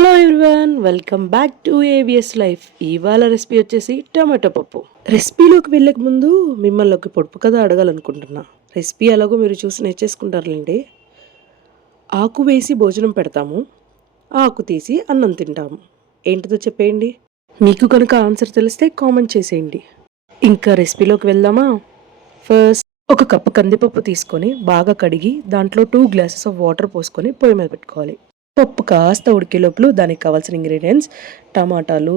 Hello everyone, welcome back to AVS life. ఇవాళ recipe వచ్చేసి tomato పప్పు. రెసిపీలోకి వెళ్ళక ముందు మిమ్మల్ని ఒక పొడుపు కథ అడగాలనుకుంటున్నా. రెసిపీ ఎలాగో మీరు చూసి నేర్చేసుకుంటారులేండి. ఆకు వేసి భోజనం పెడతాము, ఆకు తీసి అన్నం తింటాము. ఏంటిదో చెప్పేయండి. మీకు కనుక ఆన్సర్ తెలిస్తే కామెంట్ చేసేయండి. ఇంకా రెసిపీలోకి వెళ్దామా? ఫస్ట్ ఒక కప్పు కందిపప్పు తీసుకొని బాగా కడిగి దాంట్లో 2 గ్లాసెస్ ఆఫ్ వాటర్ పోసుకొని పొయ్యి మీద పెట్టుకోవాలి. పప్పు కాస్త ఉడికే లోపల దానికి కావాల్సిన ఇంగ్రీడియంట్స్ టమాటాలు,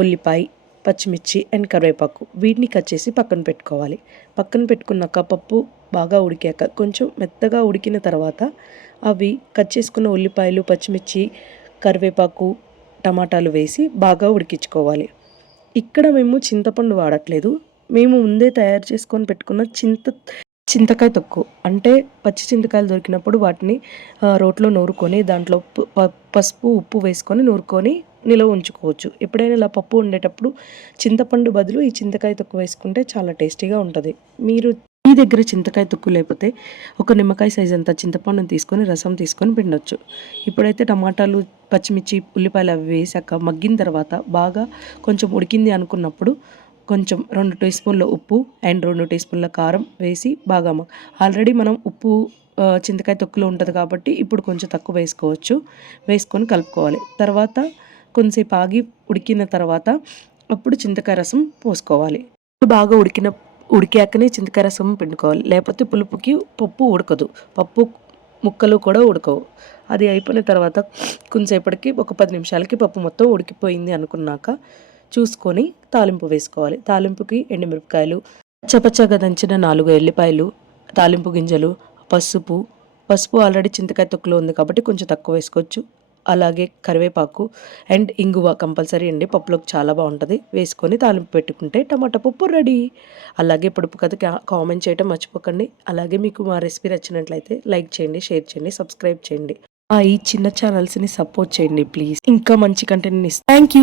ఉల్లిపాయ, పచ్చిమిర్చి అండ్ కరివేపాకు వీటిని కట్ చేసి పక్కన పెట్టుకోవాలి. పక్కన పెట్టుకున్నాక పప్పు బాగా ఉడికాక కొంచెం మెత్తగా ఉడికిన తర్వాత అవి కట్ చేసుకున్న ఉల్లిపాయలు, పచ్చిమిర్చి, కరివేపాకు, టమాటాలు వేసి బాగా ఉడికించుకోవాలి. ఇక్కడ మేము చింతపండు వాడట్లేదు. మేము ముందే తయారు చేసుకొని పెట్టుకున్న చింతకాయ తొక్కు అంటే పచ్చి చింతకాయలు దొరికినప్పుడు వాటిని రోట్లో నూరుకొని దాంట్లో పసుపు, ఉప్పు వేసుకొని నూరుకొని నిలవ ఉంచుకోవచ్చు. ఎప్పుడైనా ఇలా పప్పు వండేటప్పుడు చింతపండు బదులు ఈ చింతకాయ తొక్కు వేసుకుంటే చాలా టేస్టీగా ఉంటుంది. మీరు మీ దగ్గర చింతకాయ తొక్కు లేకపోతే ఒక నిమ్మకాయ సైజ్ అంతా చింతపండుని తీసుకొని రసం తీసుకొని పిండొచ్చు. ఇప్పుడైతే టమాటాలు, పచ్చిమిర్చి, ఉల్లిపాయలు అవి వేసాక మగ్గిన తర్వాత బాగా కొంచెం ఉడికింది అనుకున్నప్పుడు కొంచెం 2 టీ స్పూన్ల ఉప్పు అండ్ 2 టీ స్పూన్ల కారం వేసి బాగా ఆల్రెడీ మనం ఉప్పు చింతకాయ తొక్కులో ఉంటుంది కాబట్టి ఇప్పుడు కొంచెం తక్కువ వేసుకోవచ్చు. వేసుకొని కలుపుకోవాలి. తర్వాత కొంచెంసేపు ఆగి ఉడికిన తర్వాత అప్పుడు చింతకాయ రసం పోసుకోవాలి. బాగా ఉడికాకనే చింతకాయ రసం పిండుకోవాలి. లేకపోతే పులుపుకి పప్పు ఉడకదు, పప్పు ముక్కలు కూడా ఉడకవు. అది అయిపోయిన తర్వాత కొంచెంసేపటికి ఒక 10 నిమిషాలకి పప్పు మొత్తం ఉడికిపోయింది అనుకున్నాక చూసుకొని తాలింపు వేసుకోవాలి. తాలింపుకి ఎండుమిరపకాయలు, పచ్చపచ్చగా దంచిన 4 ఎల్లిపాయలు, తాలింపు గింజలు, పసుపు ఆల్రెడీ చింతకాయ తొక్కులో ఉంది కాబట్టి కొంచెం తక్కువ వేసుకోవచ్చు. అలాగే కరివేపాకు అండ్ ఇంగువ కంపల్సరీ అండి, పప్పులోకి చాలా బాగుంటుంది. వేసుకొని తాలింపు పెట్టుకుంటే టమాటా పప్పు రెడీ. అలాగే పొడుపు కథకి కామెంట్ చేయడం మర్చిపోకండి. అలాగే మీకు మా రెసిపీ నచ్చినట్లయితే లైక్ చేయండి, షేర్ చేయండి, సబ్స్క్రైబ్ చేయండి. ఈ చిన్న ఛానల్స్ని సపోర్ట్ చేయండి ప్లీజ్. ఇంకా మంచి కంటెంట్ని థ్యాంక్ యూ.